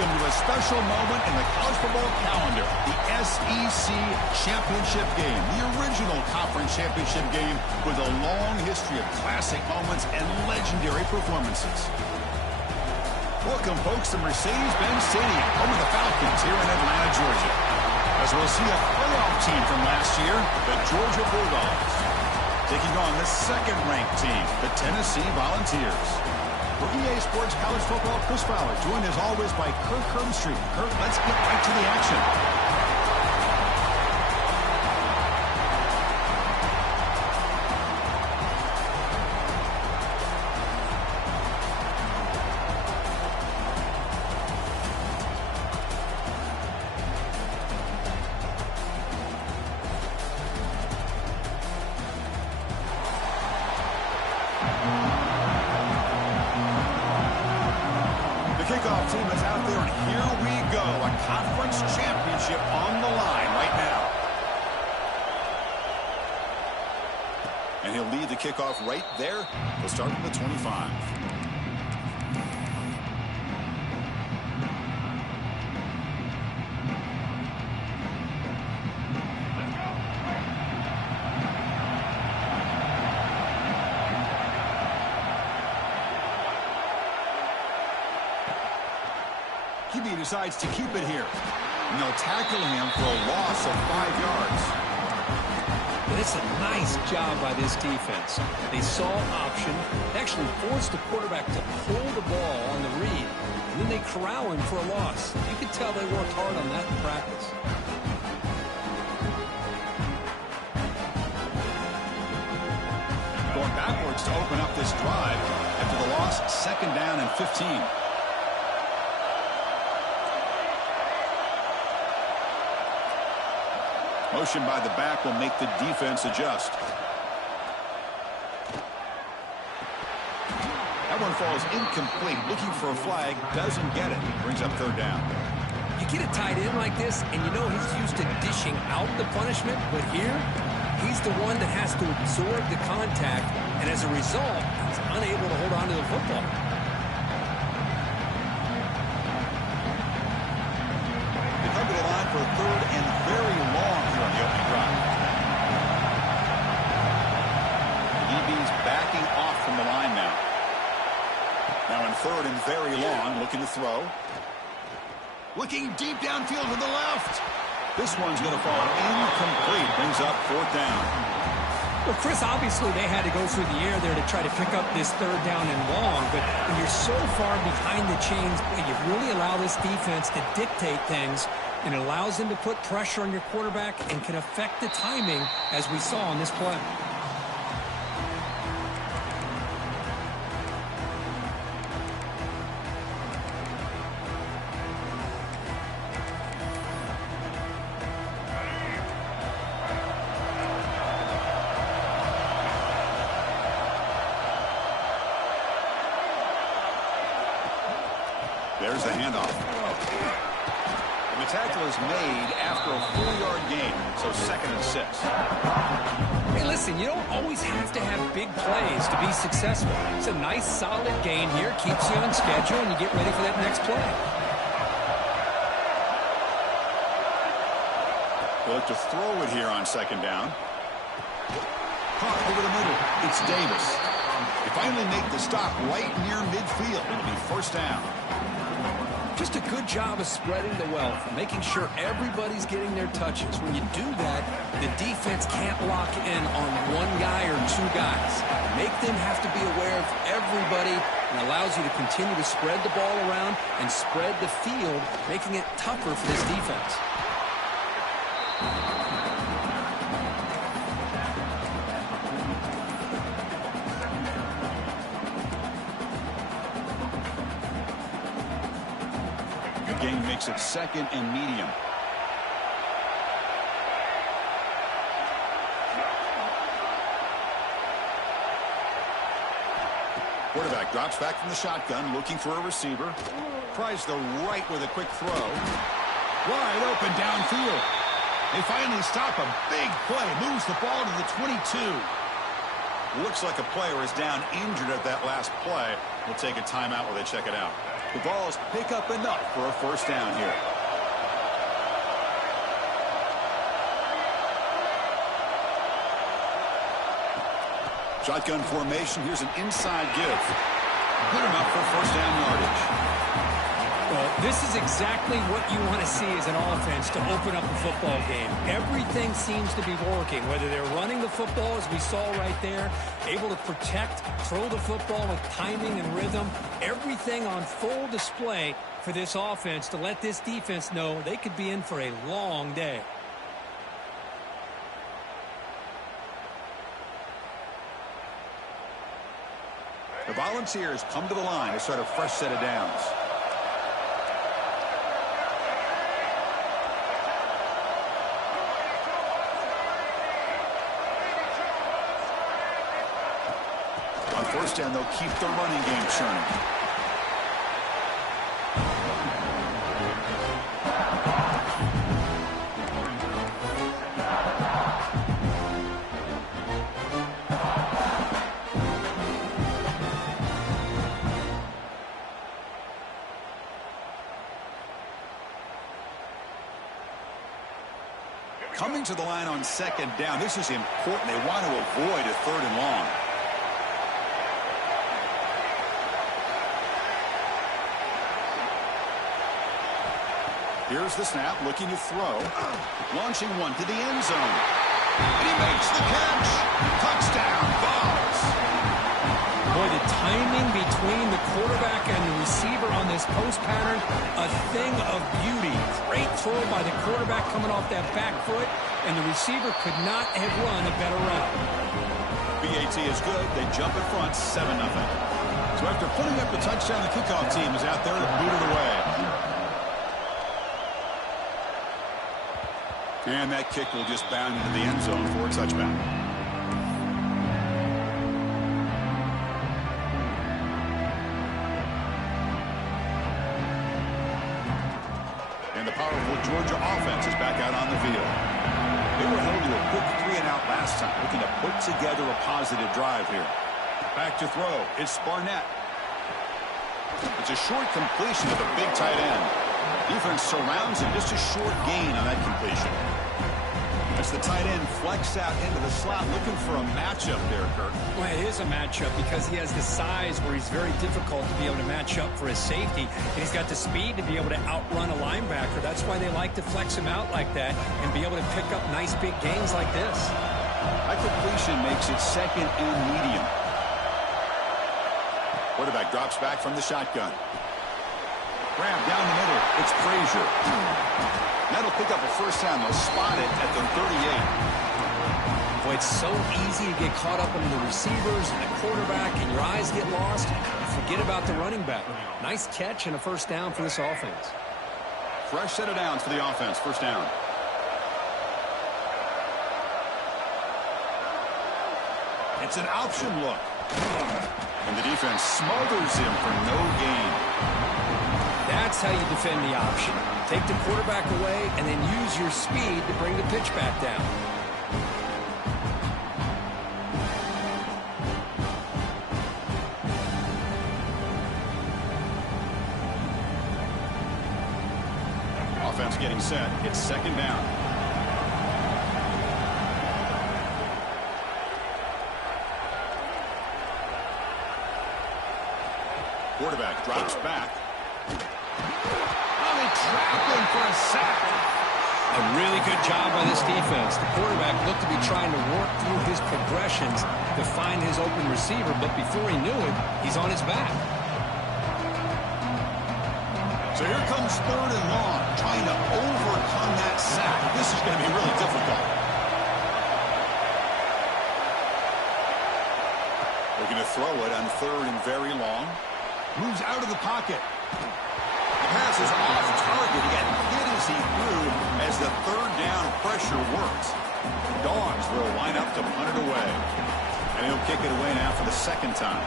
Welcome to a special moment in the college football calendar, the SEC Championship Game, the original conference championship game with a long history of classic moments and legendary performances. Welcome, folks, to Mercedes-Benz Stadium, home of the Falcons here in Atlanta, Georgia. As we'll see a playoff team from last year, the Georgia Bulldogs, taking on the second-ranked team, the Tennessee Volunteers. For EA Sports College Football, Chris Fowler, joined as always by Kirk Herbstreit. Kirk, let's get right to the action. Kickoff team is out there, and here we go. A conference championship on the line right now. And he'll lead the kickoff right there. He'll start from the 25. QB decides to keep it here. And they'll tackle him for a loss of 5 yards. And it's a nice job by this defense. They saw option. They actually forced the quarterback to pull the ball on the read. And then they corral him for a loss. You could tell they worked hard on that in practice. Going backwards to open up this drive after the loss, 2nd down and 15. Motion by the back will make the defense adjust. That one falls incomplete. Looking for a flag. Doesn't get it. Brings up 3rd down. You get a tight end like this, and you know he's used to dishing out the punishment. But here, he's the one that has to absorb the contact. And as a result, he's unable to hold on to the football. They come to the line for 3rd and very long. On the opening drive. DB's backing off from the line now. Now in 3rd and very long, looking to throw. Looking deep downfield to the left. This one's going to fall incomplete. Brings up 4th down. Well, Chris, obviously they had to go through the air there to try to pick up this 3rd down and long, but when you're so far behind the chains, you really allow this defense to dictate things, and it allows them to put pressure on your quarterback and can affect the timing, as we saw on this play. There's the handoff. And the tackle is made after a 4-yard gain, so 2nd and 6. Hey, listen, you don't always have to have big plays to be successful. It's a nice, solid gain here. Keeps you on schedule, and you get ready for that next play. They'll look to throw it here on 2nd down. Caught over the middle. It's Davis. They finally make the stop right near midfield. It'll be 1st down. Just a good job of spreading the wealth, making sure everybody's getting their touches. When you do that, the defense can't lock in on one guy or 2 guys. Make them have to be aware of everybody, and allows you to continue to spread the ball around and spread the field, making it tougher for this defense. Game makes it 2nd and medium. Quarterback drops back from the shotgun, looking for a receiver. Tries the right with a quick throw. Wide open downfield. They finally stop a big play. Moves the ball to the 22. Looks like a player is down injured at that last play. We'll take a timeout while they check it out. The Vols pick up enough for a first down here. Shotgun formation. Here's an inside give. Good enough for first down yardage. Well, this is exactly what you want to see as an offense to open up a football game. Everything seems to be working, whether they're running the football, as we saw right there, able to protect, throw the football with timing and rhythm. Everything on full display for this offense to let this defense know they could be in for a long day. The Volunteers come to the line to start a fresh set of downs. On first down, they'll keep the running game churning. Coming to the line on second down. This is important. They want to avoid a third and long. Here's the snap, looking to throw. Launching one to the end zone. And he makes the catch. Touchdown, Vols. Boy, the timing between the quarterback and the receiver on this post pattern, a thing of beauty. Great throw by the quarterback coming off that back foot, and the receiver could not have run a better route. BAT is good. They jump in front, 7-0. So after putting up the touchdown, the kickoff team is out there to boot it away. And that kick will just bound into the end zone for a touchback. And the powerful Georgia offense is back out on the field. They were held to a quick 3-and-out last time, looking to put together a positive drive here. Back to throw. It's Barnett. It's a short completion of the big tight end. Defense surrounds him. Just a short gain on that completion. As the tight end flex out into the slot, looking for a matchup there, Kirk. Well, it is a matchup because he has the size where he's very difficult to be able to match up for his safety. And he's got the speed to be able to outrun a linebacker. That's why they like to flex him out like that and be able to pick up nice big gains like this. That completion makes it second and medium. Quarterback drops back from the shotgun. Grab down the middle. It's Frazier. That'll pick up a first down. They'll spot it at the 38. Boy, it's so easy to get caught up in the receivers and the quarterback, and your eyes get lost. Forget about the running back. Nice catch and a first down for this offense. Fresh set of downs for the offense. First down. It's an option look. And the defense smothers him for no gain. That's how you defend the option. Take the quarterback away and then use your speed to bring the pitch back down. Offense getting set. It's second down. Quarterback drops back. Oh, they trap him for a sack. A really good job by this defense. The quarterback looked to be trying to work through his progressions to find his open receiver, but before he knew it, he's on his back. So here comes third and long, trying to overcome that sack. This is going to be really difficult. Looking to throw it on third and very long. Moves out of the pocket. The pass is off target. He got hit as he threw as the third down pressure works. Dogs will line up to punt it away. And he'll kick it away now for the second time.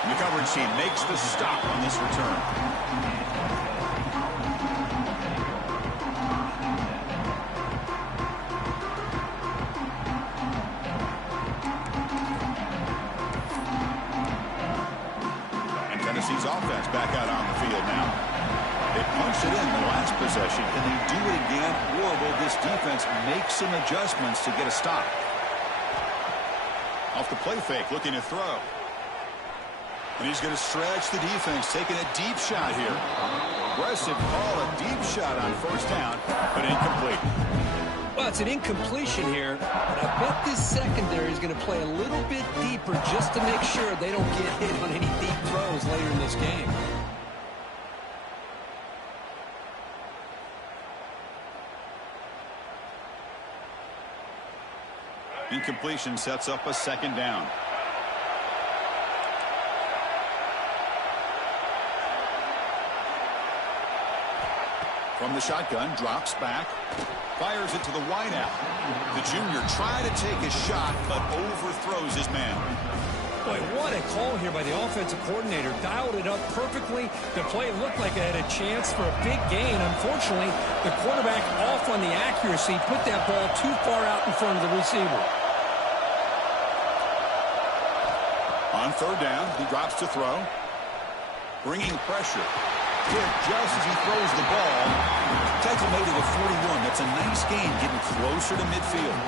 And the coverage team makes the stop on this return. Tennessee's offense back out on the field now. They punched it in the last possession. Can they do it again, or will this defense make some adjustments to get a stop? Off the play fake, looking to throw. And he's going to stretch the defense, taking a deep shot here. Aggressive call, a deep shot on first down, but incomplete. Well, it's an incompletion here, but I bet this secondary is going to play a little bit deeper just to make sure they don't get hit on any deep throws later in this game. Incompletion sets up a second down. From the shotgun, drops back, fires it to the wideout. The junior tried to take a shot, but overthrows his man. Boy, what a call here by the offensive coordinator. Dialed it up perfectly. The play looked like it had a chance for a big gain. Unfortunately, the quarterback off on the accuracy, put that ball too far out in front of the receiver. On third down, he drops to throw. Bringing pressure. Hit just as he throws the ball. Tackle made it at 41. That's a nice gain, getting closer to midfield.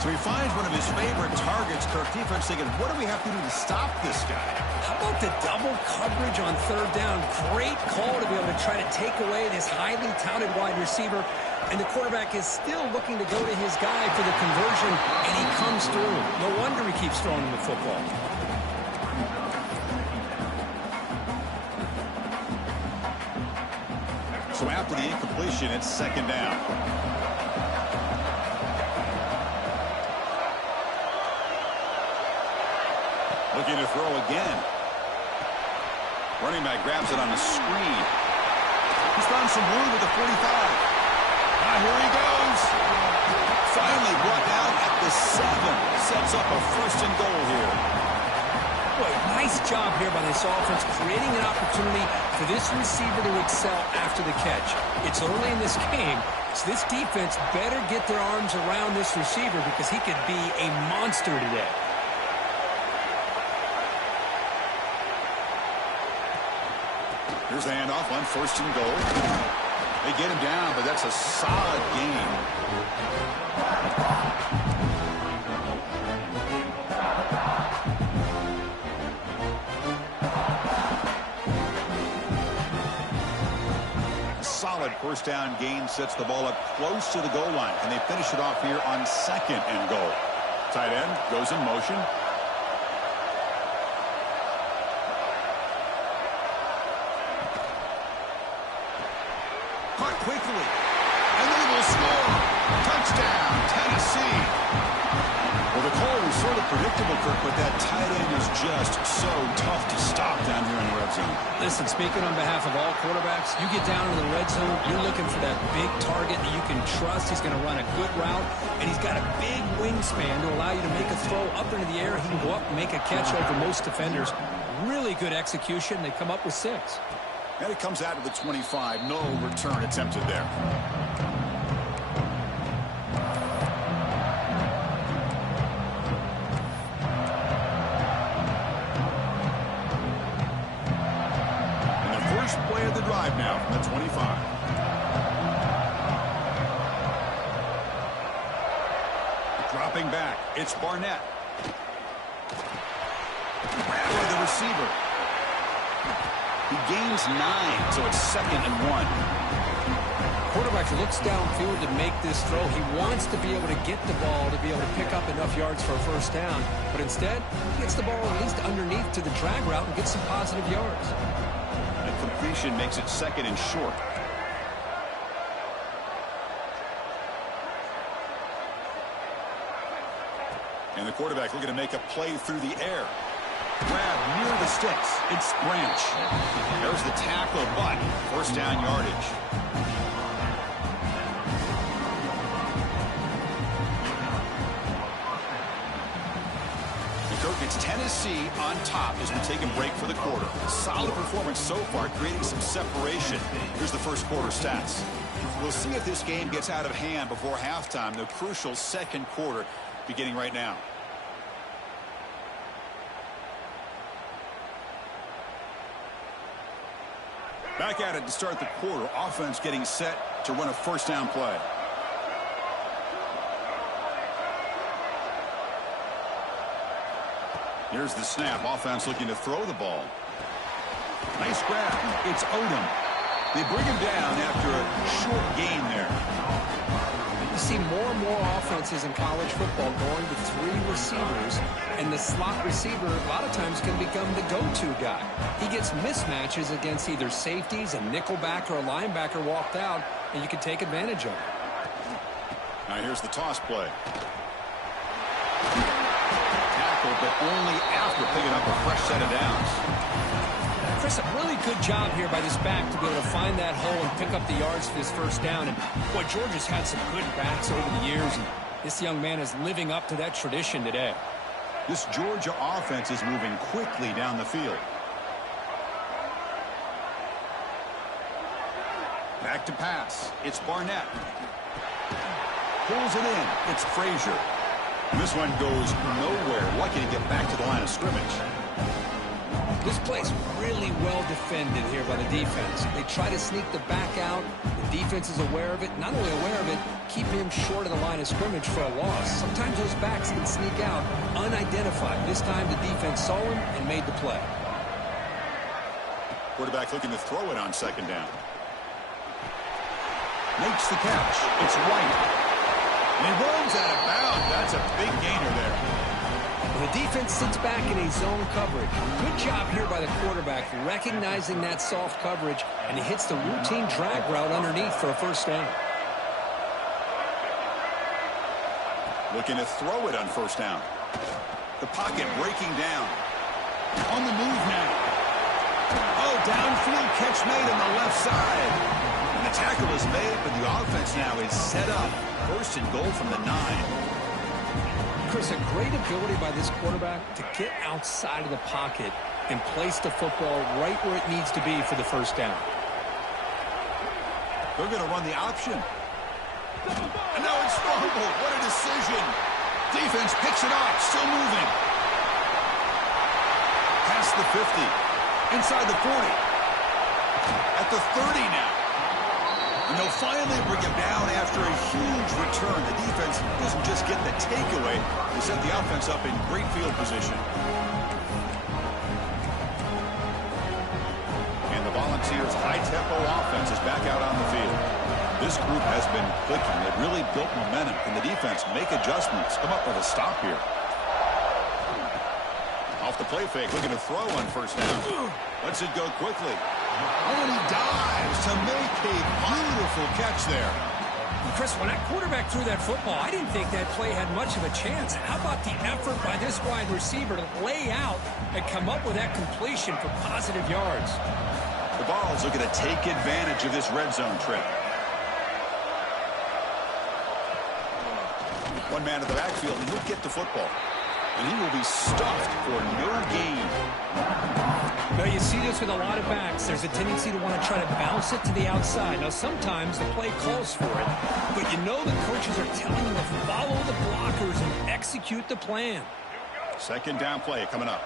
So he finds one of his favorite targets. Kirk, defense thinking, what do we have to do to stop this guy? How about the double coverage on third down? Great call to be able to try to take away this highly touted wide receiver. And the quarterback is still looking to go to his guy for the conversion, and he comes through. No wonder he keeps throwing him the football. So after the incompletion, it's second down. Looking to throw again. Running back grabs it on the screen. He's found some room with the 45. Here he goes. Finally brought down at the 7. Sets up a first and goal here. Boy, nice job here by this offense, creating an opportunity for this receiver to excel after the catch. It's early in this game, so this defense better get their arms around this receiver because he could be a monster today. Here's the handoff on first and goal. They get him down, but that's a solid game. A solid first down gain sets the ball up close to the goal line, and they finish it off here on second and goal. Tight end goes in motion. Quickly, and they will score. Touchdown, Tennessee. Well, the call was sort of predictable, Kirk, but that tight end is just so tough to stop down here in the red zone. Listen, speaking on behalf of all quarterbacks, you get down into the red zone, you're looking for that big target that you can trust. He's going to run a good route, and he's got a big wingspan to allow you to make a throw up into the air. He can go up and make a catch over most defenders. Really good execution. They come up with 6. And it comes out of the 25. No return attempted there. And the first play of the drive now from the 25. Dropping back. It's Barnett. Grab the receiver. He gains 9, so it's second and 1. Quarterback looks downfield to make this throw. He wants to be able to get the ball to be able to pick up enough yards for a first down. But instead, he gets the ball at least underneath to the drag route and gets some positive yards. And completion makes it second and short. And the quarterback looking to make a play through the air. Grab near the sticks. It's Branch. There's the tackle, but first down yardage. And Kirk, it's Tennessee on top as we take a break for the quarter. Solid performance so far, creating some separation. Here's the first quarter stats. We'll see if this game gets out of hand before halftime. The crucial second quarter beginning right now. Back at it to start the quarter. Offense getting set to run a first down play. Here's the snap. Offense looking to throw the ball. Nice grab. It's Odom. They bring him down after a short gain there. You see more and more offenses in college football going to 3 receivers, and the slot receiver a lot of times can become the go-to guy. He gets mismatches against either safeties, a nickelback, or a linebacker walked out, and you can take advantage of it. Now here's the toss play. Tackle, but only after picking up a fresh set of downs. Chris, a really good job here by this back to be able to find that hole and pick up the yards for his first down. And boy, Georgia's had some good backs over the years, and this young man is living up to that tradition today. This Georgia offense is moving quickly down the field. Back to pass. It's Barnett. Pulls it in. It's Frazier. This one goes nowhere. Lucky to get back to the line of scrimmage. This play's really well defended here by the defense. They try to sneak the back out. The defense is aware of it. Not only aware of it, keep him short of the line of scrimmage for a loss. Sometimes those backs can sneak out unidentified. This time the defense saw him and made the play. Quarterback looking to throw it on second down. Makes the catch. It's White. And he runs out of bounds. That's a big gainer there. The defense sits back in a zone coverage. Good job here by the quarterback recognizing that soft coverage, and he hits the routine drag route underneath for a first down. Looking to throw it on first down. The pocket breaking down. On the move now. Oh, downfield catch made on the left side. And the tackle is made, but the offense now is set up. First and goal from the 9. Chris, a great ability by this quarterback to get outside of the pocket and place the football right where it needs to be for the first down. They're going to run the option. And now it's fumbled. What a decision. Defense picks it up. Still moving. Past the 50. Inside the 40. At the 30 now. And they'll finally bring him down after a huge return. The defense doesn't just get the takeaway. They set the offense up in great field position. And the Volunteers' high-tempo offense is back out on the field. This group has been clicking. They've really built momentum. And the defense make adjustments. Come up with a stop here. Off the play fake, looking to throw on first down. Lets it go quickly. Oh, and he dives to make a beautiful catch there. Chris, when that quarterback threw that football, I didn't think that play had much of a chance. How about the effort by this wide receiver to lay out and come up with that completion for positive yards? The Vols looking to take advantage of this red zone trip. One man at the backfield, and he'll get the football. And he will be stuffed for no gain. Now, you see this with a lot of backs. There's a tendency to want to try to bounce it to the outside. Now, sometimes the play calls for it, but you know the coaches are telling you to follow the blockers and execute the plan. Second down play coming up.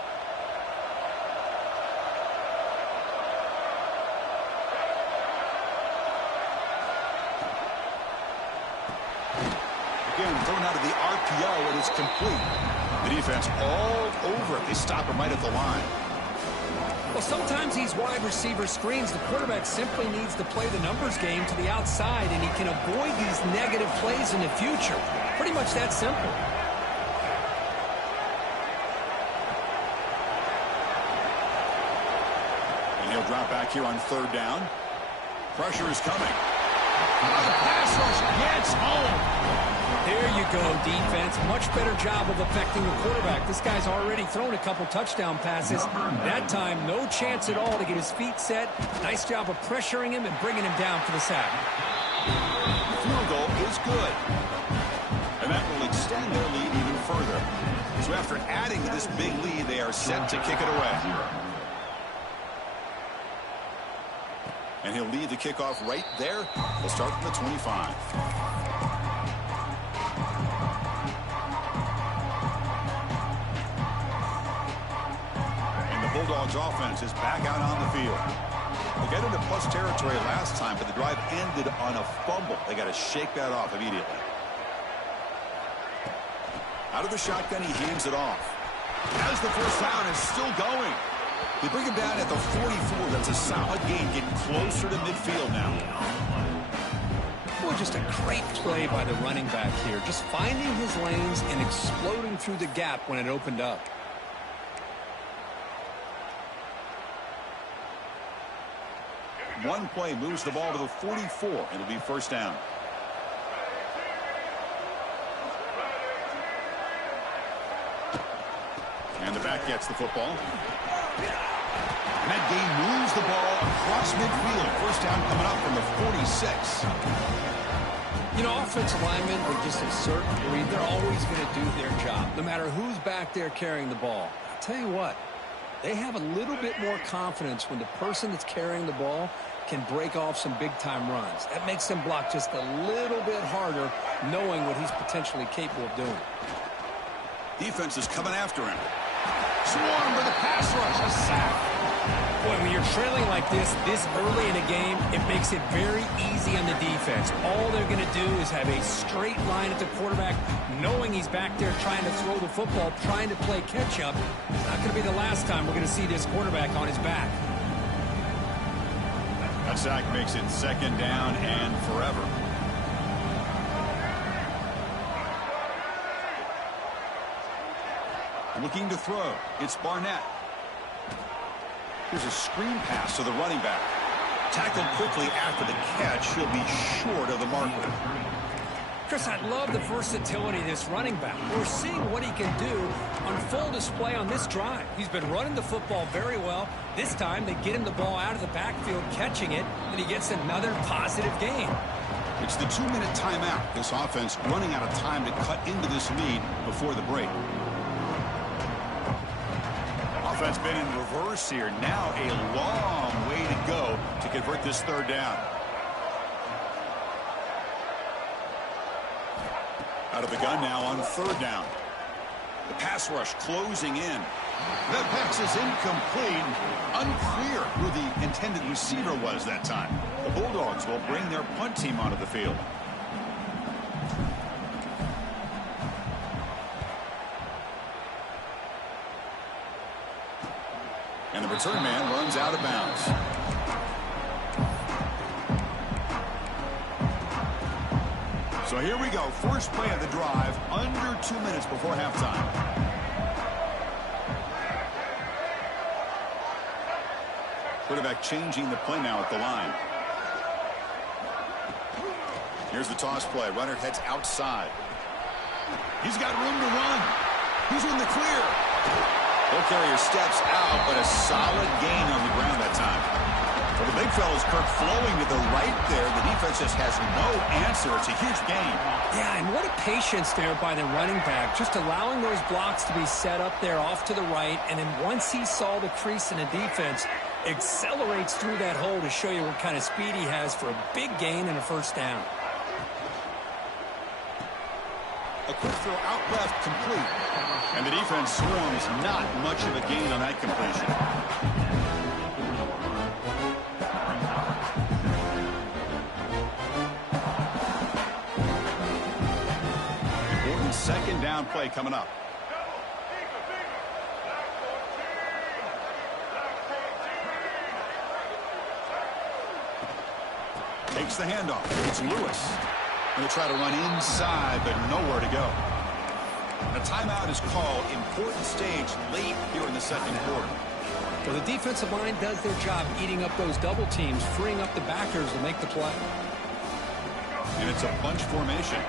Again, thrown out of the RPO, and it's complete. The defense all over it. They stop him right at the line. Well, sometimes these wide receiver screens, the quarterback simply needs to play the numbers game to the outside, and he can avoid these negative plays in the future. Pretty much that simple. And he'll drop back here on third down. Pressure is coming. Oh, the pass rush gets home. There you go, defense. Much better job of affecting the quarterback. This guy's already thrown a couple touchdown passes. That time, no chance at all to get his feet set. Nice job of pressuring him and bringing him down for the sack. The field goal is good. And that will extend their lead even further. So after adding to this big lead, they are set to kick it away. And he'll lead the kickoff right there. We'll start from the 25. Bulldogs offense is back out on the field. They get into play plus territory last time, but the drive ended on a fumble. They got to shake that off immediately. Out of the shotgun, he hands it off. As the first down is still going. They bring him down at the 44. That's a solid gain, getting closer to midfield now. Boy, just a great play by the running back here. Just finding his lanes and exploding through the gap when it opened up. One play moves the ball to the 44. It'll be first down. And the back gets the football. And that gain moves the ball across midfield. First down coming up from the 46. You know, offensive linemen are just a certain breed. They're always going to do their job, no matter who's back there carrying the ball. I'll tell you what, they have a little bit more confidence when the person that's carrying the ball can break off some big-time runs. That makes them block just a little bit harder, knowing what he's potentially capable of doing. Defense is coming after him. Swarm with a pass rush, a sack. Boy, when you're trailing like this early in a game, it makes it very easy on the defense. All they're going to do is have a straight line at the quarterback, knowing he's back there trying to throw the football, trying to play catch-up. It's not going to be the last time we're going to see this quarterback on his back. That sack makes it second down and forever. Looking to throw. It's Barnett. Here's a screen pass to the running back. Tackled quickly after the catch. He'll be short of the marker. Chris, I love the versatility of this running back. We're seeing what he can do on full display on this drive. He's been running the football very well. This time, they get him the ball out of the backfield, catching it, and he gets another positive gain. It's the 2-minute timeout. This offense running out of time to cut into this lead before the break. Offense been in reverse here. Now a long way to go to convert this third down. Out of the gun now on third down. The pass rush closing in. That pass is incomplete. Unclear who the intended receiver was that time. The Bulldogs will bring their punt team onto the field. And the return man runs out of bounds. So here we go. First play of the drive, under 2 minutes before halftime. Quarterback changing the play now at the line. Here's the toss play. Runner heads outside. He's got room to run. He's in the clear. Ball carrier steps out, but a solid gain on the ground that time. For the big fellas, Kirk flowing to the right there. The defense just has no answer. It's a huge gain. Yeah, and what a patience there by the running back, just allowing those blocks to be set up there off to the right, and then once he saw the crease in the defense, accelerates through that hole to show you what kind of speed he has for a big gain and a first down. A quick throw out left, complete. And the defense swarms, not much of a gain on that completion. Important second down play coming up. Takes the handoff. It's Lewis. Going to try to run inside, but nowhere to go. A timeout is called. Important stage late here in the second quarter. Well, the defensive line does their job eating up those double teams, freeing up the backers to make the play. And it's a bunch formation.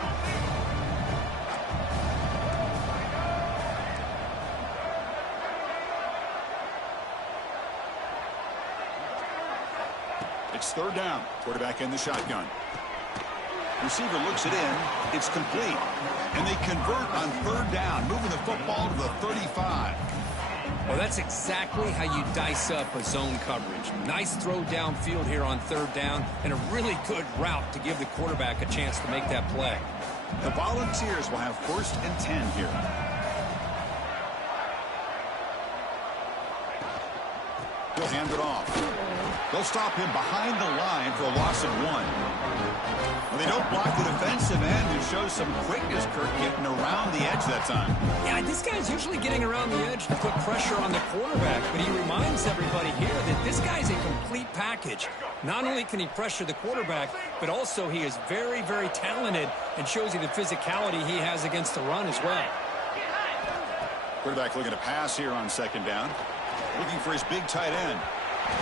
It's third down. Quarterback in the shotgun. Receiver looks it in. It's complete. And they convert on third down, moving the football to the 35. Well, that's exactly how you dice up a zone coverage. Nice throw downfield here on third down, and a really good route to give the quarterback a chance to make that play. The Volunteers will have first and 10 here. He'll hand it off. They'll stop him behind the line for a loss of 1. Well, they don't block the defensive end and show some quickness, Kirk, getting around the edge that time. Yeah, this guy's usually getting around the edge to put pressure on the quarterback, but he reminds everybody here that this guy's a complete package. Not only can he pressure the quarterback, but also he is very, very talented and shows you the physicality he has against the run as well. Quarterback looking to pass here on second down. Looking for his big tight end.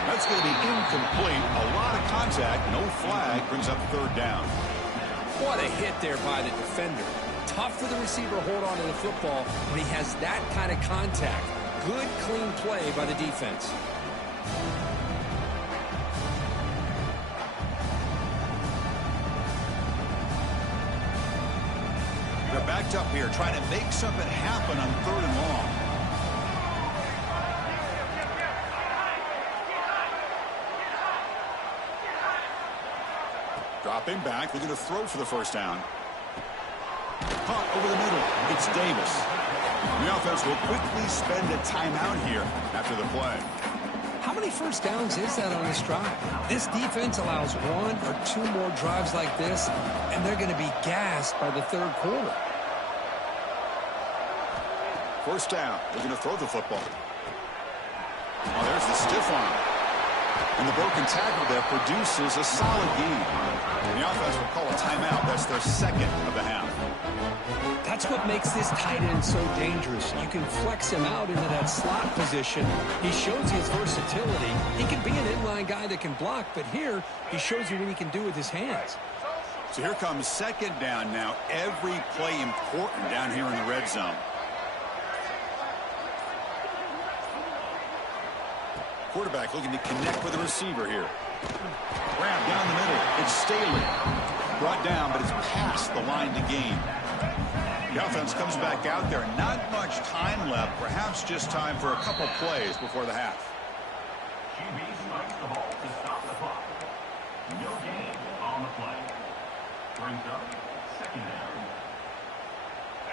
That's going to be incomplete. A lot of contact. No flag. Brings up third down. What a hit there by the defender. Tough for the receiver to hold on to the football when he has that kind of contact. Good, clean play by the defense. They're backed up here trying to make something happen on third and long. Dropping back, looking to throw for the first down. Caught over the middle. It's Davis. The offense will quickly spend a timeout here after the play. How many first downs is that on this drive? This defense allows 1 or 2 more drives like this, and they're going to be gassed by the third quarter. First down. Looking to throw the football. Oh, there's the stiff arm. And the broken tackle there produces a solid gain. The offense will call a timeout. That's their second of the half. That's what makes this tight end so dangerous. You can flex him out into that slot position. He shows you his versatility. He can be an inline guy that can block, but here he shows you what he can do with his hands. So here comes second down now. Every play important down here in the red zone. Quarterback looking to connect with the receiver here. Grab down the middle. It's Staley. Brought down, but it's past the line to gain. The offense comes back out there. Not much time left. Perhaps just time for a couple plays before the half. QB strikes the ball to stop the clock. No gain on the play. Brings up second down.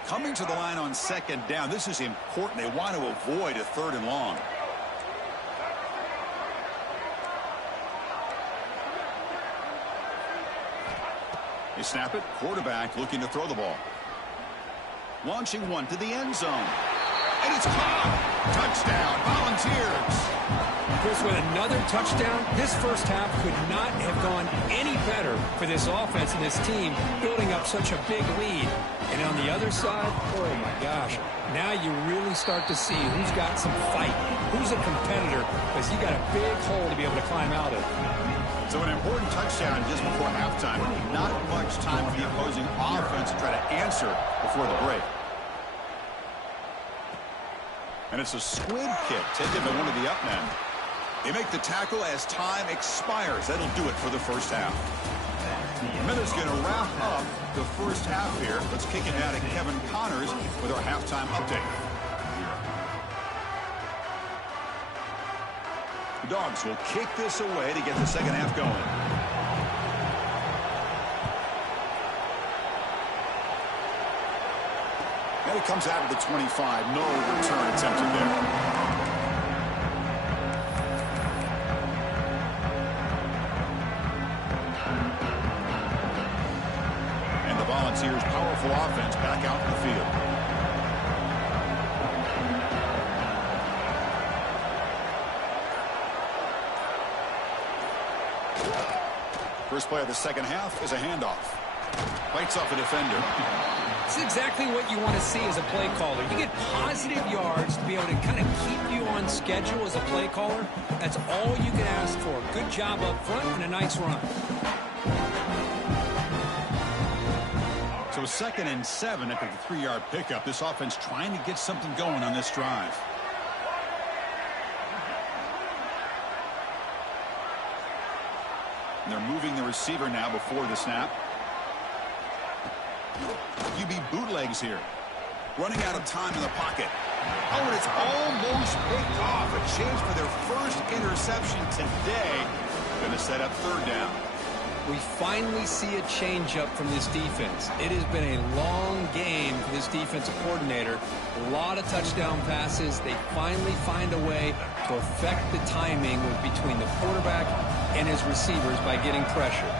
Coming to the line on second down. This is important. They want to avoid a third and long. They snap it. Quarterback looking to throw the ball. Launching one to the end zone. And it's caught. Touchdown. Volunteers. Chris, with another touchdown, this first half could not have gone any better for this offense and this team, building up such a big lead. And on the other side, oh my gosh, now you really start to see who's got some fight, who's a competitor, because you got a big hole to be able to climb out of. So an important touchdown just before halftime. Not much time for the opposing offense to try to answer before the break. And it's a squid kick taken by one of the up men. They make the tackle as time expires. That'll do it for the first half. Minutes going to wrap up the first half here. Let's kick it down to Kevin Connors with our halftime update. The Dogs will kick this away to get the second half going. And it comes out of the 25. No return attempted there. Volunteers' powerful offense back out in the field. First play of the second half is a handoff. Bites off a defender. It's exactly what you want to see as a play caller. You get positive yards to be able to kind of keep you on schedule as a play caller. That's all you can ask for. Good job up front and a nice run. So 2nd and 7 after the 3-yard pickup. This offense trying to get something going on this drive. And they're moving the receiver now before the snap. QB bootlegs here. Running out of time in the pocket. Oh, and it's almost picked off. A chance for their first interception today. Going to set up third down. We finally see a change-up from this defense. It has been a long game for this defensive coordinator. A lot of touchdown passes. They finally find a way to to affect the timing between the quarterback and his receivers by getting pressure.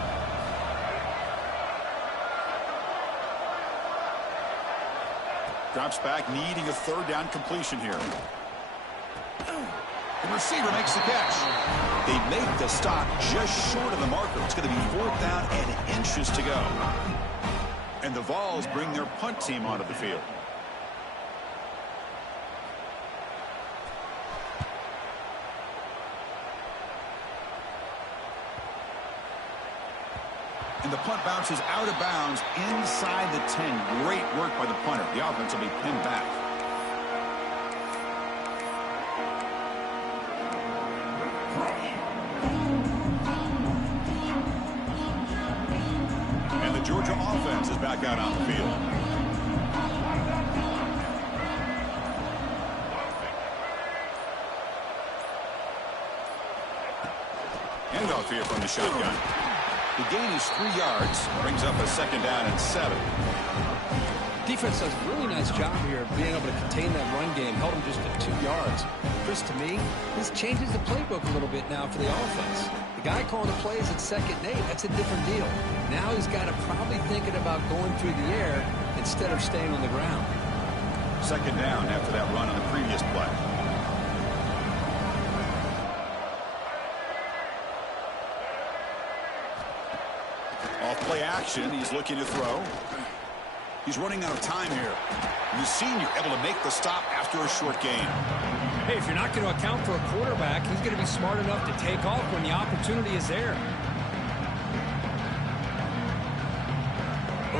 Drops back, needing a third down completion here. The receiver makes the catch. They make the stop just short of the marker. It's going to be 4th down and inches to go. And the Vols bring their punt team onto the field. And the punt bounces out of bounds inside the 10. Great work by the punter. The offense will be pinned back. And the Georgia offense is back out on the field. Handoff here from the shotgun. The gain is 3 yards, brings up a 2nd down and 7. Defense does a really nice job here of being able to contain that run game, held them just at 2 yards. Chris, to me, this changes the playbook a little bit now for the offense. The guy calling the plays at 2nd and 8, that's a different deal. Now he's got to probably thinking about going through the air instead of staying on the ground. 2nd down after that run on the previous play. Off-play action. He's looking to throw. He's running out of time here. The senior able to make the stop after a short gain. Hey, if you're not going to account for a quarterback, he's going to be smart enough to take off when the opportunity is there.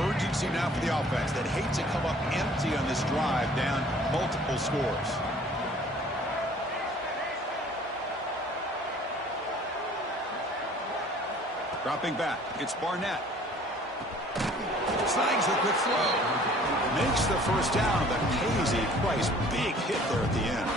Urgency now for the offense that hates to come up empty on this drive, down multiple scores. Dropping back, it's Barnett. Snags a quick throw. Makes the 1st down, but pays a price. Big hit there at the end.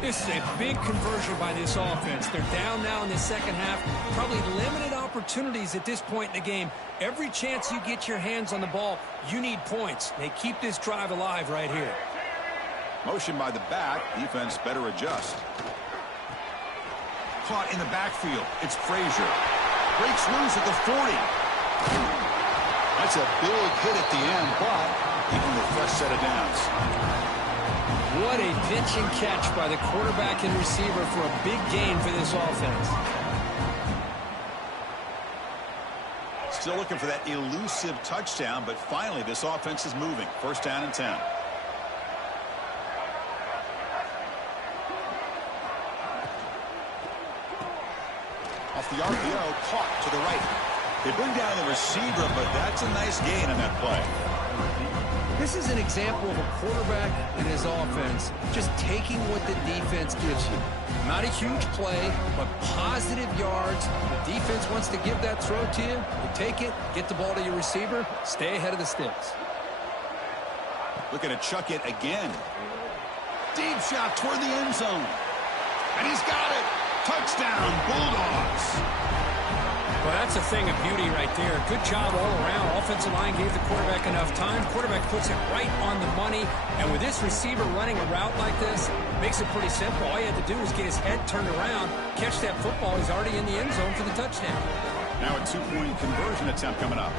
This is a big conversion by this offense. They're down now in the 2nd half. Probably limited opportunities at this point in the game. Every chance you get your hands on the ball, you need points. They keep this drive alive right here. Motion by the back. Defense better adjust. Caught in the backfield. It's Frazier. Breaks loose at the 40. That's a big hit at the end, but even the fresh set of downs. What a pitch and catch by the quarterback and receiver for a big gain for this offense. Still looking for that elusive touchdown, but finally this offense is moving. 1st down and 10. Off the RPO, caught to the right. They bring down the receiver, but that's a nice gain on that play. This is an example of a quarterback and his offense just taking what the defense gives you. Not a huge play, but positive yards. The defense wants to give that throw to you. You take it, get the ball to your receiver, stay ahead of the sticks. Looking to chuck it again. Deep shot toward the end zone. And he's got it. Touchdown, Bulldogs. Well, that's a thing of beauty right there. Good job all around. Offensive line gave the quarterback enough time. Quarterback puts it right on the money. And with this receiver running a route like this, makes it pretty simple. All you had to do was get his head turned around, catch that football. He's already in the end zone for the touchdown. Now a 2-point conversion attempt coming up.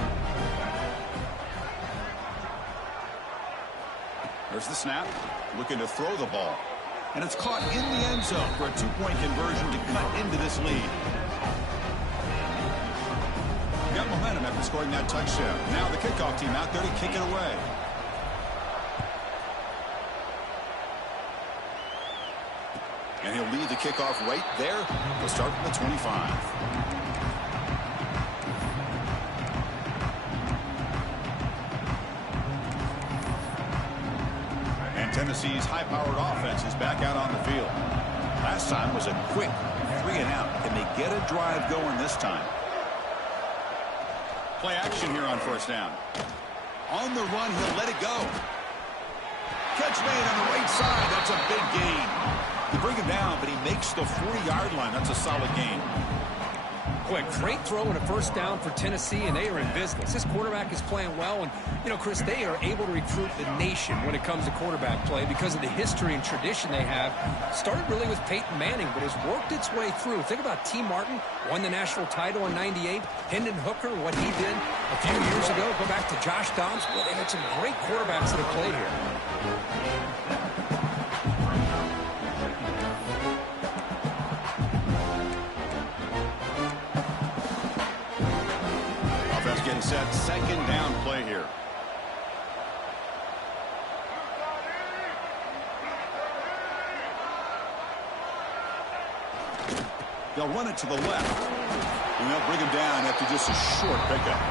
There's the snap. Looking to throw the ball. And it's caught in the end zone for a 2-point conversion to cut into this lead. Got momentum after scoring that touchdown. Now the kickoff team out there to kick it away. And he'll lead the kickoff right there. He'll start from the 25. And Tennessee's high-powered offense is back out on the field. Last time was a quick 3 and out. Can they get a drive going this time? Play action here on 1st down. On the run, he'll let it go. Catch made on the right side. That's a big gain. They bring him down, but he makes the 40-yard line. That's a solid gain. Boy, a great throw and a first down for Tennessee, and they are in business. This quarterback is playing well, and, you know, Chris, they are able to recruit the nation when it comes to quarterback play because of the history and tradition they have. Started really with Peyton Manning, but has worked its way through. Think about T. Martin, won the national title in '98. Hendon Hooker, what he did a few years ago. Go back to Josh Dobbs. Well, they had some great quarterbacks that have played here. Getting set, second down play here. They'll run it to the left, and they'll bring him down after just a short pickup.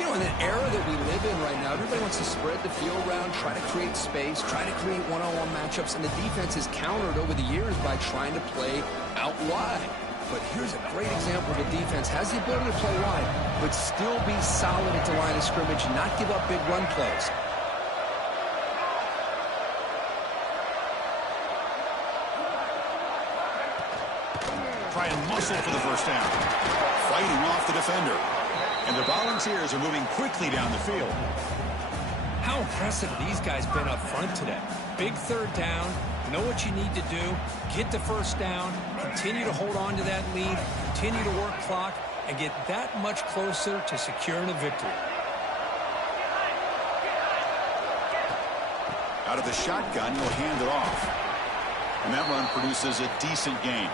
You know, in an era that we live in right now, everybody wants to spread the field around, try to create space, try to create one-on-one matchups, and the defense has countered over the years by trying to play out wide. But here's a great example of a defense has the ability to play wide, but still be solid at the line of scrimmage, not give up big run plays. Try and muscle for the first down. Fighting off the defender. And the Volunteers are moving quickly down the field. How impressive have these guys been up front today? Big third down. Know what you need to do, get the first down, continue to hold on to that lead, continue to work clock, and get that much closer to securing a victory. Out of the shotgun, he'll hand it off. And that run produces a decent gain.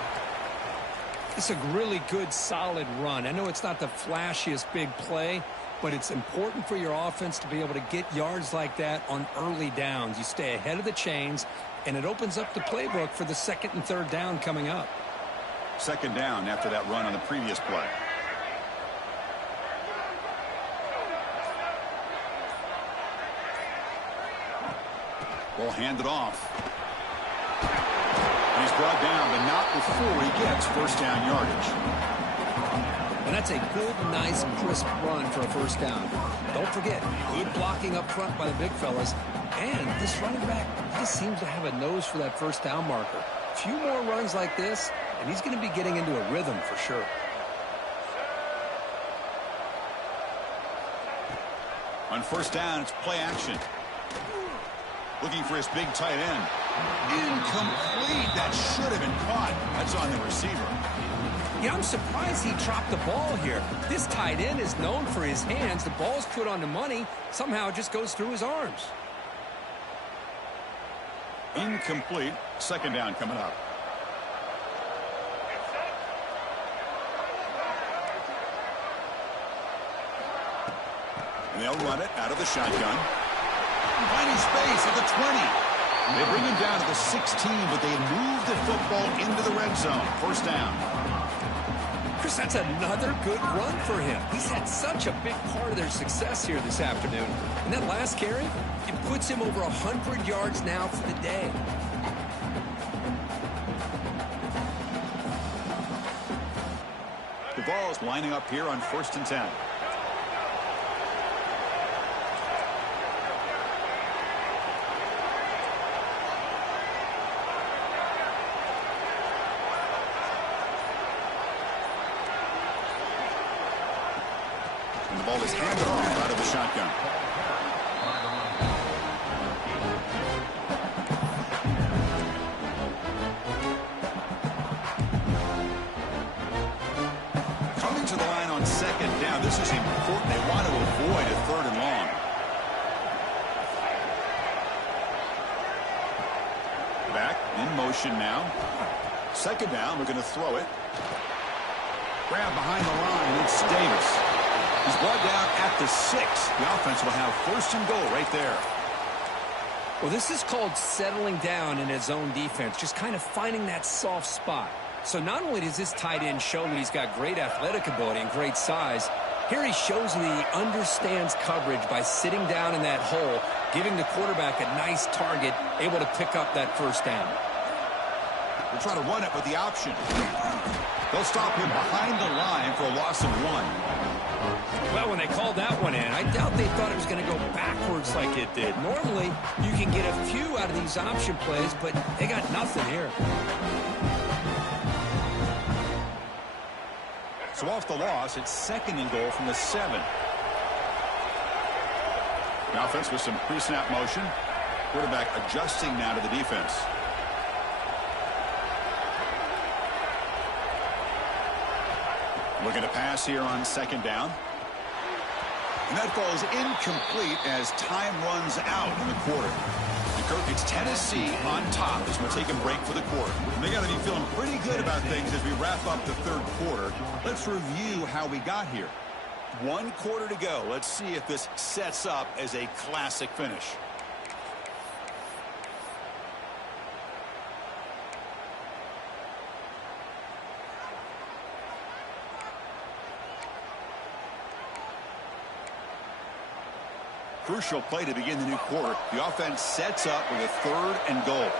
It's a really good, solid run. I know it's not the flashiest big play, but it's important for your offense to be able to get yards like that on early downs. You stay ahead of the chains, and it opens up the playbook for the second and third down coming up. Second down after that run on the previous play. We'll hand it off. And he's brought down, but not before he gets first down yardage. And that's a good, nice, crisp run for a first down. Don't forget, good blocking up front by the big fellas. And this running back, he seems to have a nose for that first down marker. A few more runs like this, and he's going to be getting into a rhythm for sure. On first down, it's play action. Looking for his big tight end. Incomplete. That should have been caught. That's on the receiver. Yeah, I'm surprised he dropped the ball here. This tight end is known for his hands. The ball's put on the money. Somehow it just goes through his arms. Incomplete. Second down coming up. And they'll run it out of the shotgun. Finding space at the 20. They bring him down to the 16, but they move the football into the red zone. First down. Chris, that's another good run for him. He's had such a big part of their success here this afternoon. And that last carry, it puts him over 100 yards now for the day. The ball is lining up here on 1st and 10. And the ball is handed off out of the shotgun. Coming to the line on second down. This is important. They want to avoid a third and long. Back in motion now. Second down. We're going to throw it. Grab behind the line. It's Davis. He's brought down at the 6. The offense will have first and goal right there. Well, this is called settling down in his own defense, just kind of finding that soft spot. So not only does this tight end show that he's got great athletic ability and great size, here he shows that he understands coverage by sitting down in that hole, giving the quarterback a nice target, able to pick up that first down. They'll try to run it with the option. They'll stop him behind the line for a loss of 1. Well, when they called that one in, I doubt they thought it was going to go backwards like it did. Normally, you can get a few out of these option plays, but they got nothing here. So off the loss, it's 2nd and goal from the 7. The offense with some pre-snap motion. Quarterback adjusting now to the defense. Looking to pass here on 2nd down. And that falls incomplete as time runs out in the quarter. And Kirk, it's Tennessee on top as we'll take a break for the quarter. And they got to be feeling pretty good about things as we wrap up the 3rd quarter. Let's review how we got here. 1 quarter to go. Let's see if this sets up as a classic finish. Crucial play to begin the new quarter. The offense sets up with a 3rd and goal.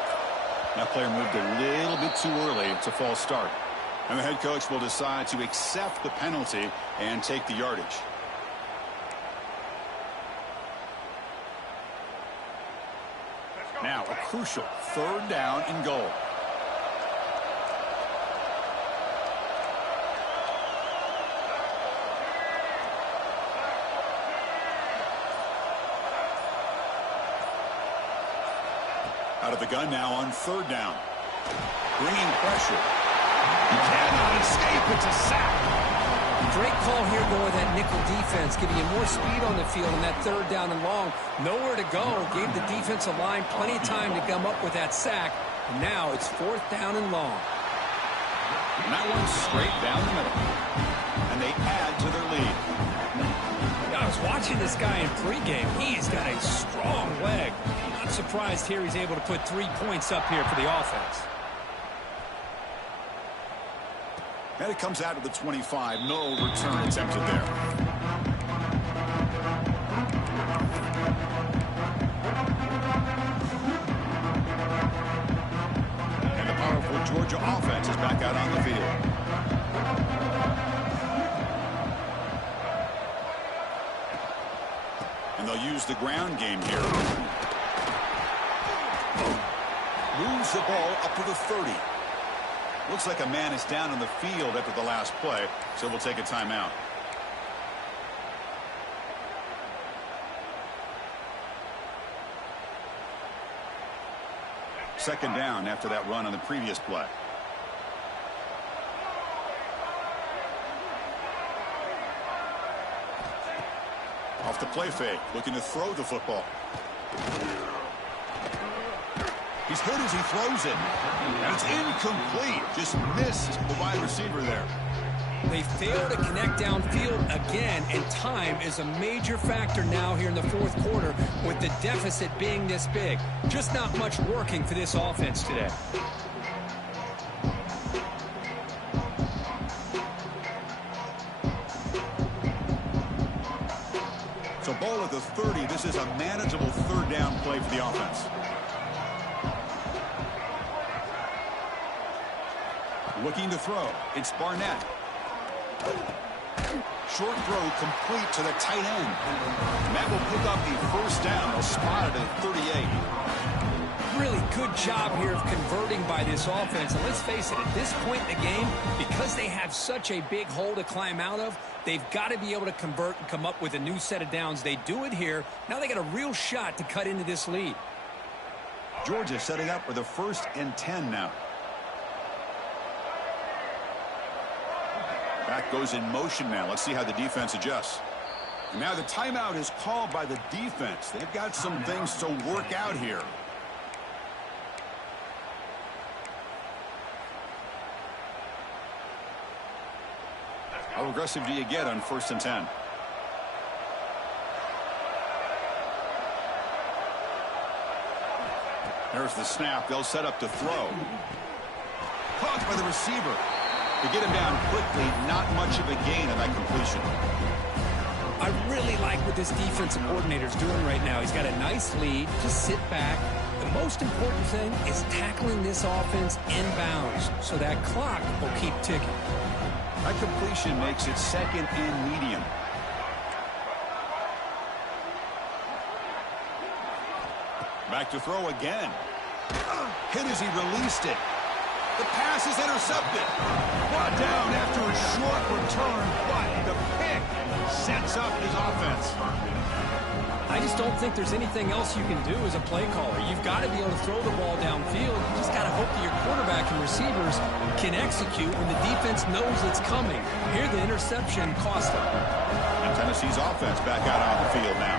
That player moved a little bit too early. It's a false start. And the head coach will decide to accept the penalty and take the yardage. Now a crucial 3rd down and goal. Out of the gun now on 3rd down. Bringing pressure. He cannot escape. It's a sack. Great call here going with that nickel defense, giving you more speed on the field in that 3rd down and long. Nowhere to go. Gave the defensive line plenty of time to come up with that sack. And now it's 4th down and long. And that one's straight down the middle. And they add to their lead. I was watching this guy in pregame. He's got a strong leg. Not surprised here he's able to put 3 points up here for the offense. And it comes out of the 25. No return attempted there. And the powerful Georgia offense is back out on the field. And they'll use the ground game here. Moves the ball up to the 30. Looks like a man is down on the field after the last play, so we'll take a timeout. Second down after that run on the previous play. Off the play fake, looking to throw the football. He's hit as he throws it. And it's incomplete. Just missed the wide receiver there. They fail to connect downfield again, and time is a major factor now here in the 4th quarter with the deficit being this big. Just not much working for this offense today. So ball at the 30. This is a manageable 3rd down play for the offense. Looking to throw. It's Barnett. Short throw complete to the tight end. And that will pick up the 1st down. They'll spot it at 38. Really good job here of converting by this offense. And let's face it, at this point in the game, because they have such a big hole to climb out of, they've got to be able to convert and come up with a new set of downs. They do it here. Now they got a real shot to cut into this lead. Georgia setting up with a 1st and 10 now. Back goes in motion now. Let's see how the defense adjusts. And now the timeout is called by the defense. They've got some things to work out here. How aggressive do you get on 1st and 10? There's the snap. They'll set up to throw. Caught by the receiver. To get him down quickly, not much of a gain on that completion. I really like what this defensive coordinator is doing right now. He's got a nice lead. Just sit back. The most important thing is tackling this offense inbounds so that clock will keep ticking. That completion makes it 2nd and medium. Back to throw again. Hit as he released it. The pass is intercepted. Brought down after a short return I just don't think there's anything else you can do as a play caller. You've got to be able to throw the ball downfield. You just got to hope that your quarterback and receivers can execute when the defense knows it's coming. Here, the interception cost them. And Tennessee's offense back out on the field now.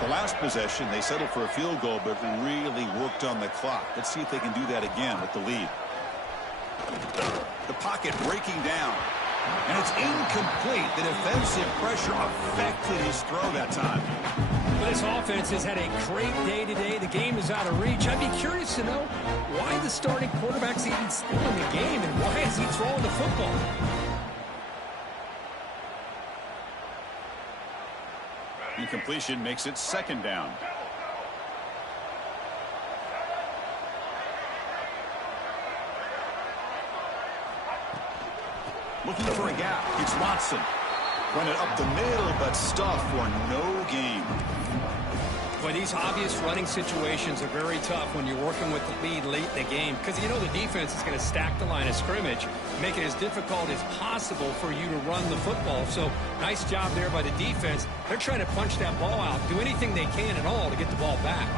The last possession, they settled for a field goal, but really worked on the clock. Let's see if they can do that again with the lead. The pocket breaking down. And it's incomplete. The defensive pressure affected his throw that time. But this offense has had a great day today. The game is out of reach. I'd be curious to know why the starting quarterback's even still in the game and why is he throwing the football? Incompletion makes it second down. Looking for a gap. It's Watson. Run it up the middle, but stuffed for no gain. Boy, these obvious running situations are very tough when you're working with the lead late in the game because you know the defense is going to stack the line of scrimmage, make it as difficult as possible for you to run the football. So nice job there by the defense. They're trying to punch that ball out, do anything they can at all to get the ball back.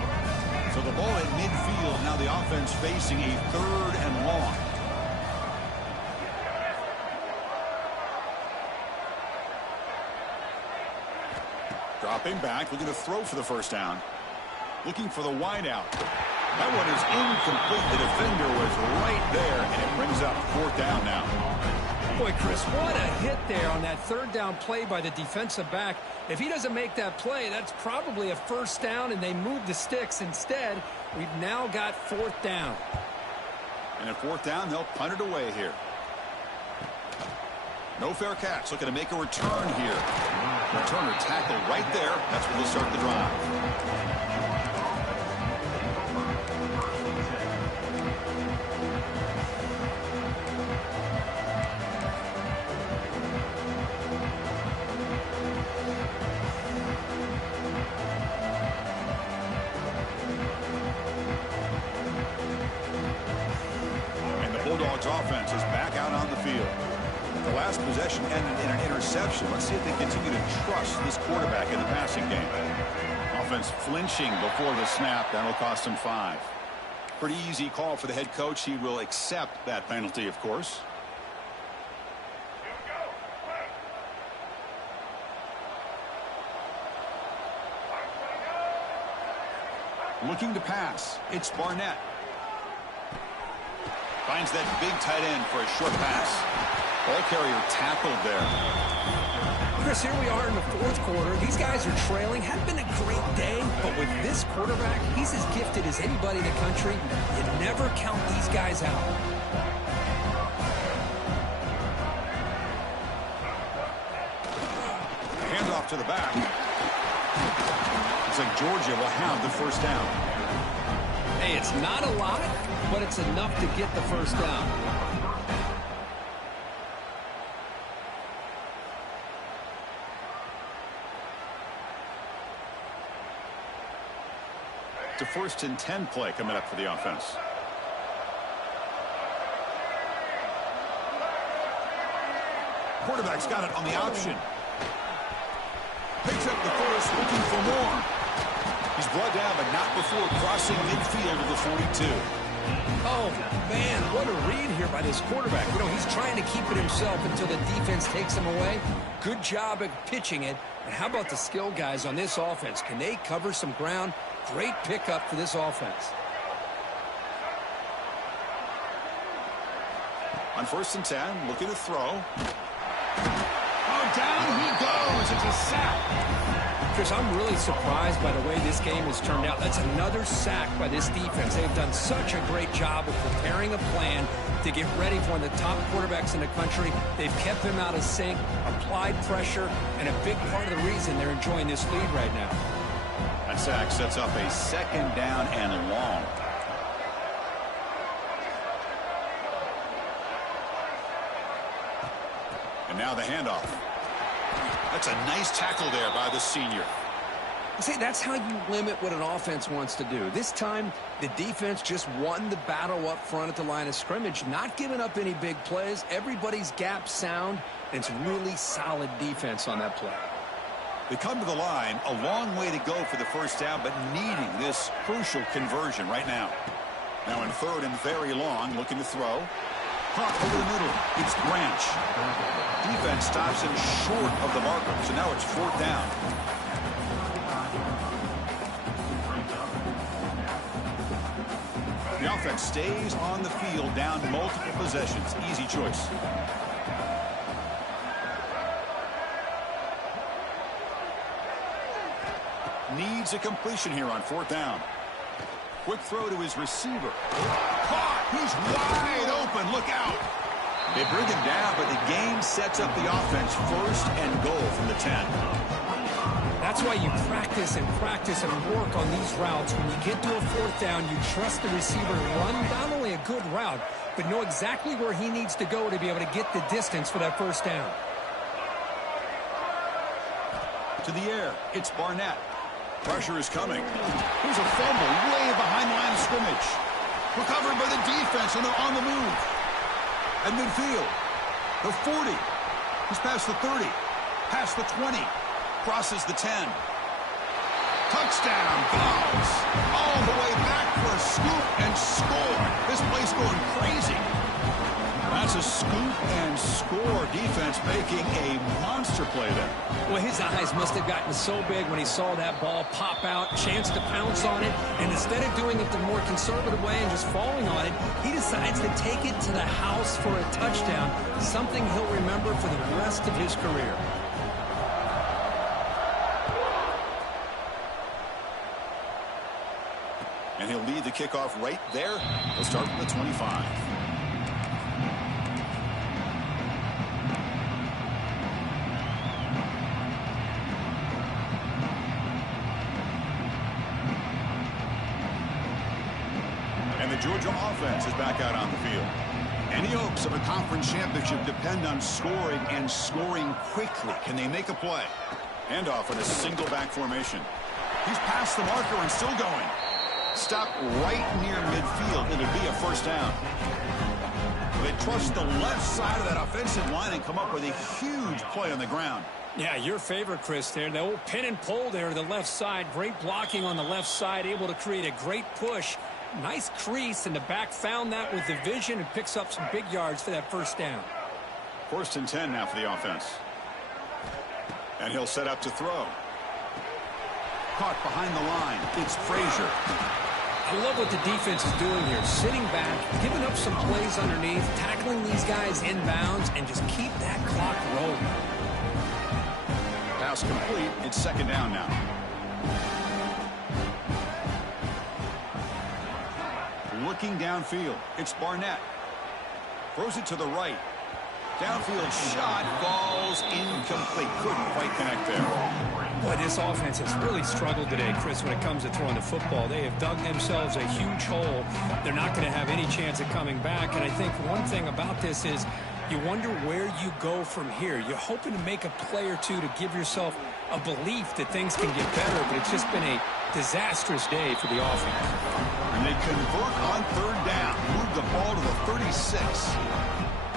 So the ball at midfield. Now the offense facing a 3rd and long. Dropping back, looking to throw for the first down. Looking for the wideout. That one is incomplete. The defender was right there, and it brings up 4th down now. Boy, Chris, what a hit there on that 3rd down play by the defensive back. If he doesn't make that play, that's probably a 1st down, and they move the sticks. Instead, we've now got 4th down. And at 4th down, they'll punt it away here. No fair catch. Looking to make a return here. Returner tackle right there. That's where they'll start the drive. And the Bulldogs offense is back out on the field. The last possession ended in an interception. Let's see if they continue to trust this quarterback in the passing game. Offense flinching before the snap. That'll cost him 5. Pretty easy call for the head coach. He will accept that penalty, of course. Looking to pass. It's Barnett. Finds that big tight end for a short pass. Ball carrier tackled there. Chris, here we are in the 4th quarter. These guys are trailing. Hadn't been a great day, but with this quarterback, he's as gifted as anybody in the country. You never count these guys out. Handoff to the back. Looks like Georgia will have the 1st down. Hey, it's not a lot, but it's enough to get the 1st down. It's a 1st and 10 play coming up for the offense. Quarterback's got it on the option. Picks up the 1st, looking for more. He's brought down, but not before crossing midfield of the 42. Oh, man, what a read here by this quarterback. You know, he's trying to keep it himself until the defense takes him away. Good job at pitching it. And how about the skill guys on this offense? Can they cover some ground? Great pickup for this offense. On 1st and 10, looking to throw. Oh, down he goes. It's a sack. Chris, I'm really surprised by the way this game has turned out. That's another sack by this defense. They've done such a great job of preparing a plan to get ready for one of the top quarterbacks in the country. They've kept him out of sync, applied pressure, and a big part of the reason they're enjoying this lead right now. That sack sets up a 2nd down and long. And now the handoff. That's a nice tackle there by the senior. See, that's how you limit what an offense wants to do. This time, the defense just won the battle up front at the line of scrimmage, not giving up any big plays. Everybody's gap sound, and it's really solid defense on that play. They come to the line, a long way to go for the first down, but needing this crucial conversion right now. Now in third and very long, looking to throw. Caught over the middle. It's Branch. Defense stops him short of the marker, so now it's fourth down. The offense stays on the field, down multiple possessions. Easy choice. Needs a completion here on fourth down. Quick throw to his receiver. Caught! He's wide open. Look out! They bring him down, but the game sets up the offense first and goal from the 10. That's why you practice and work on these routes. When you get to a fourth down, you trust the receiver to run not only a good route, but know exactly where he needs to go to be able to get the distance for that first down. To the air, it's Barnett. Pressure is coming. Here's a fumble way behind the line of scrimmage. Recovered by the defense, and they're on the move. At midfield, the 40. He's past the 30. Past the 20. Crosses the 10. Touchdown, Vols. All the way back for a scoop and score. This place going crazy. That's a scoop and score. Defense making a monster play there. Well, his eyes must have gotten so big when he saw that ball pop out, chance to pounce on it, and instead of doing it the more conservative way and just falling on it, he decides to take it to the house for a touchdown, something he'll remember for the rest of his career. And he'll lead the kickoff right there. He'll start from the 25. And the Georgia offense is back out on the field. Any hopes of a conference championship depend on scoring and scoring quickly. Can they make a play? Handoff in a single back formation. He's past the marker and still going. Stop right near midfield. It'll be a first down. They trust the left side of that offensive line and come up with a huge play on the ground. Yeah, your favorite, Chris, there. The old pin and pull there to the left side. Great blocking on the left side, able to create a great push. Nice crease, and the back found that with the vision and picks up some big yards for that first down. First and 10 now for the offense. And he'll set up to throw. Caught behind the line. It's Frazier. I love what the defense is doing here. Sitting back, giving up some plays underneath, tackling these guys inbounds, and just keep that clock rolling. Pass complete. It's second down now. Looking downfield. It's Barnett. Throws it to the right. Downfield shot falls incomplete. Couldn't quite connect there. Boy, this offense has really struggled today, Chris, when it comes to throwing the football. They have dug themselves a huge hole. They're not going to have any chance of coming back. And I think one thing about this is you wonder where you go from here. You're hoping to make a play or two to give yourself a belief that things can get better, but it's just been a disastrous day for the offense. And they convert on third down. Move the ball to the 36.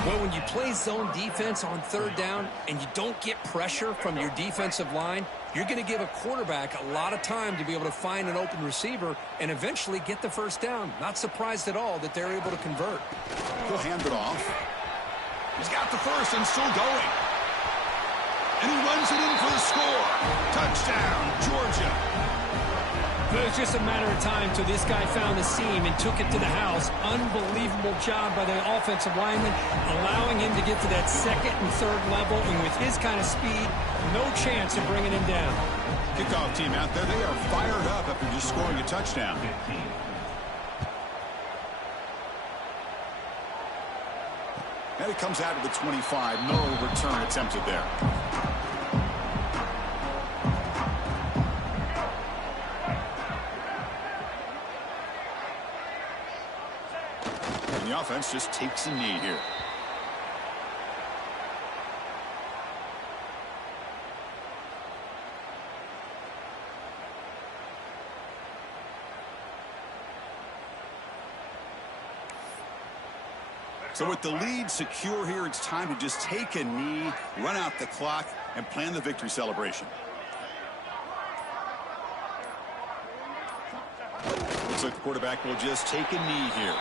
Well, when you play zone defense on third down and you don't get pressure from your defensive line, you're going to give a quarterback a lot of time to be able to find an open receiver and eventually get the first down. Not surprised at all that they're able to convert. He'll hand it off. He's got the first and still going. And he runs it in for the score. Touchdown, Georgia. It was just a matter of time till this guy found the seam and took it to the house. Unbelievable job by the offensive lineman, allowing him to get to that second and third level. And with his kind of speed, no chance of bringing him down. Kickoff team out there, they are fired up after just scoring a touchdown. And it comes out of the 25. No return attempted there. And the offense just takes a knee here. So with the lead secure here, it's time to just take a knee, run out the clock, and plan the victory celebration. like the quarterback will just take a knee here.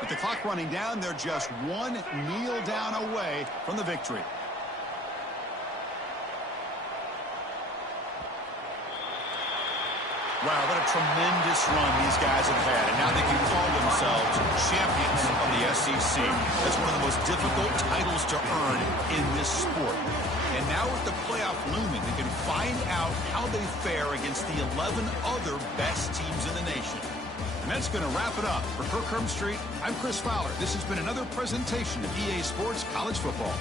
With the clock running down, they're just one kneel down away from the victory. Wow, what a tremendous run these guys have had. And now they can call themselves champions of the SEC. That's one of the most difficult titles to earn in this sport. And now with the playoff looming, they can find out how they fare against the 11 other best teams in the nation. And that's going to wrap it up. For Kirk Herbstreit, I'm Chris Fowler. This has been another presentation of EA Sports College Football.